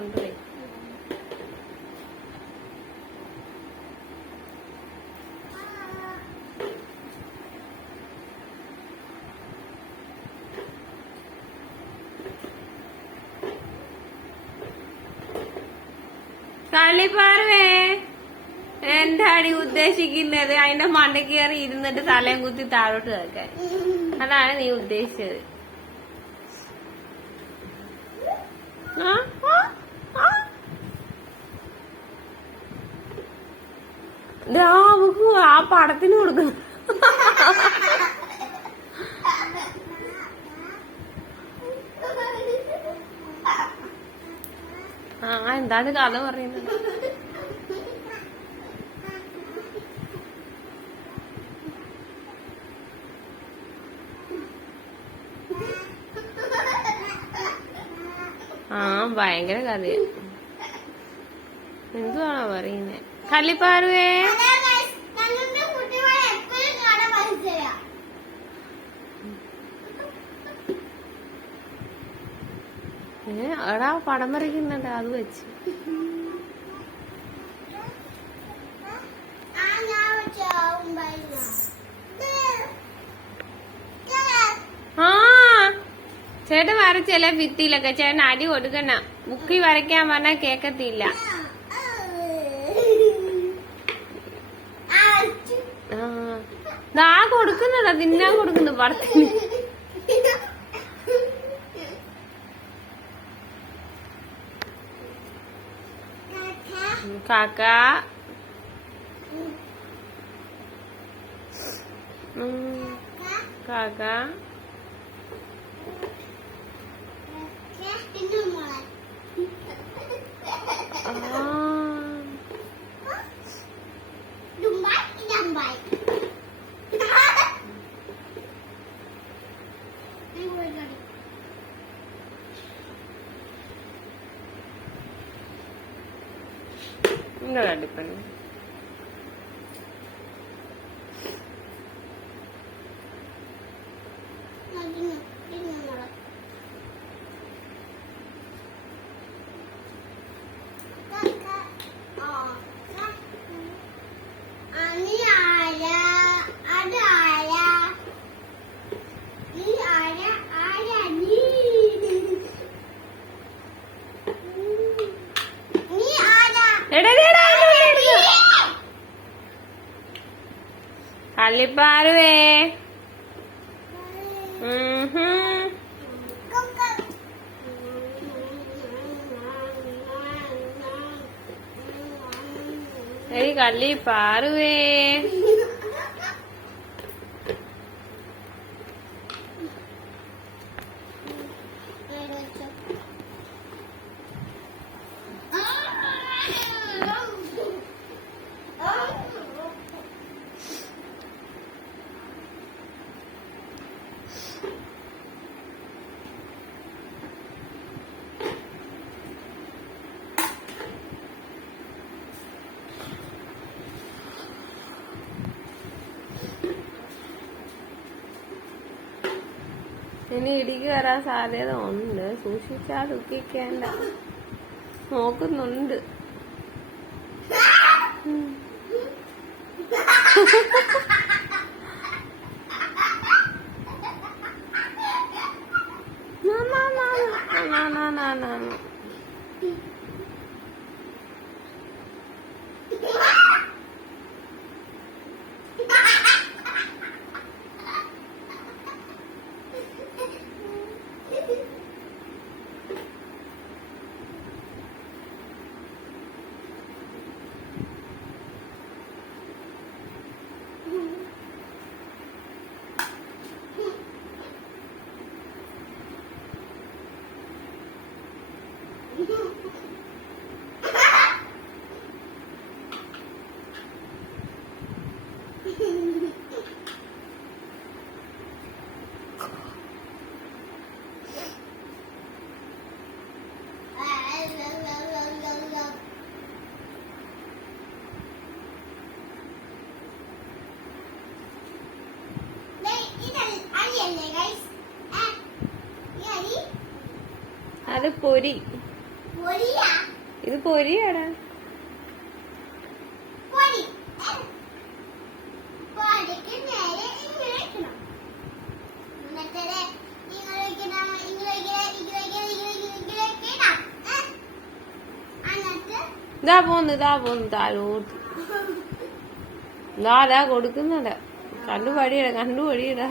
ഉണ്ട്. കളിപ്പാറവേ എന്താടി ഉദ്ദേശിക്കുന്നത്? അതിന്റെ മണ്ട കയറി ഇരുന്നിട്ട് തലയും കുത്തി താഴോട്ട് കേൾക്കാൻ. അതാണ് നീ ഉദ്ദേശിച്ചത്. ആ പടത്തിന് കൊടുക്കുന്നു. എന്താണ് കഥ പറയുന്നത്? ഭയങ്കര കഥയാ. എന്തുവാണോ പറയുന്നേ? കളിപ്പാറുവേ എടാ പടം വരയ്ക്കുന്നുണ്ട്, അത് വെച്ച്. ചേട്ടൻ വരച്ചല്ലേ ഭിത്തിയിലൊക്കെ. ചേട്ടൻ അടി കൊടുക്കണ. ബുക്കിൽ വരയ്ക്കാൻ പറഞ്ഞാൽ കേക്കത്തില്ല. ദാ കൊടുക്കുന്നുണ്ടോ? തിന്നാൻ കൊടുക്കുന്നു പടത്തിന്. കാക്ക കാക്ക ഡിപ്പെൻഡ്. കളിപ്പാറുവേ കളിപ്പാറുവേ ഇനി ഇടിക്ക് വരാൻ സാധ്യത ഉണ്ട്. സൂക്ഷിച്ചാ ദുഃഖിക്കേണ്ട. നോക്കുന്നുണ്ട്. അത് പൊരി. ഇത് പൊരിയാടാ. ഇതാ പോന്ന് താഴോട്ട്. ഇതാ കൊടുക്കുന്നുണ്ട്. കണ്ടുപടിയിടാ.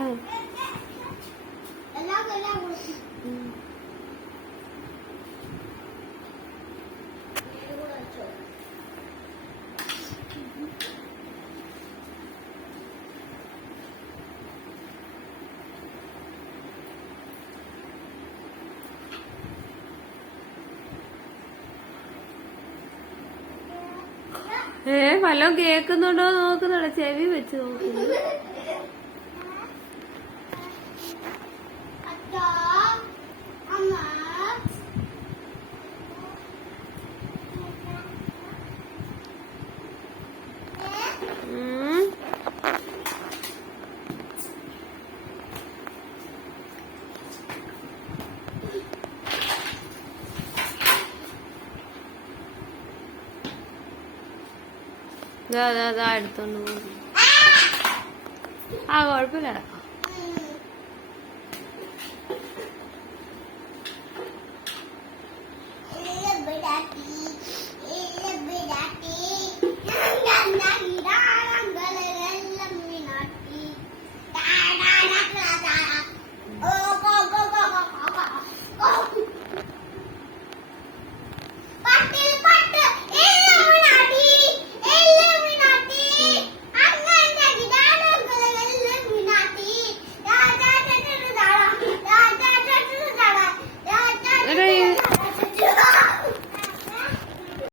വല്ലതും കേക്കുന്നുണ്ടോ നോക്കുന്നുണ്ടോ? ചെവി വെച്ച് നോക്കുന്നു. എടുത്തോണ്ട് പോകും. കുഴപ്പമില്ല. Oh